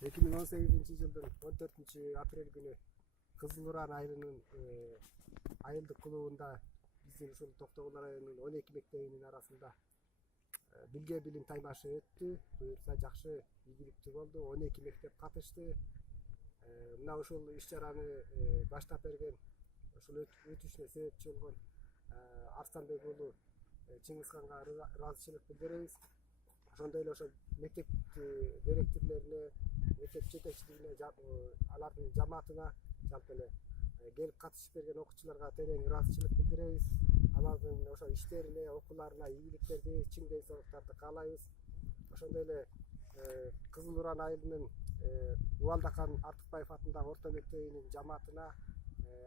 2018-жылдын 14-апрель күнү Кызыл Уран айылынын айылдык клубунда биздин ушул Токтогул районунун 12 мектебинин арасында билге билим таймашы өттү. Буюрса жакшы ийгиликтүү болду. 12 мектеп катышты. Мына ушул иш-чараны баштап берген, ушул өтүшүнө себепчи болгон Арстанбек уулу Чыңгызханга ыраазычылык билдиребиз. Ошондой эле ошол мектеп директорлоруна, мектеп жетекчилигине, алардын жамаатына, жалпы эле келип катышып берген окуучуларга терең ыраазычылык билдиребиз. Алардын ошо иштерине, окууларына ийгиликтерди, чың денсаулыктарды каалайбыз. Ошондой эле Кызыл Уран айылынын Убалдахан Артыкбаев атындагы орто мектебинин жамаатына,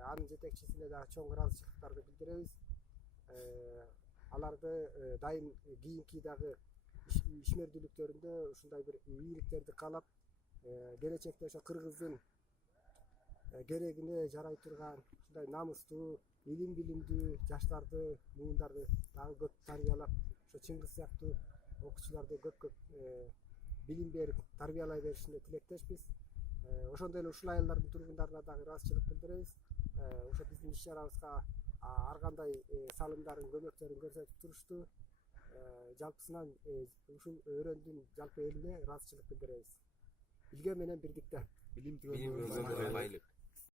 анын жетекчисине дагы чоң ыраазычылыктарды билдиребиз. Аларды дайым кийинки дагы ишмердүүлүктөрүндө ушундай бир ийгиликтерди каалап, келечекте ошо кыргыздын керегине жарай турган ушундай намыстуу, илим билимдүү жаштарды, муундарды дагы көп тарбиялап, ошо Чыңгыз сыяктуу окуучуларды көп билим берип, тарбиялай беришине тилектешпиз. Ошондой эле ушул айылдардын тургундарына дагы ыраазычылык билдиребиз. Ошо биздин иш-чарабызга ар кандай салымдарын, көмөктөрүн көрсөтүп турушту. Жалпысынан ушул өрөөндүн жалпы элине ыраазычылык билдиребиз. Билге менен бирдикте. Билим түгөнү байлык.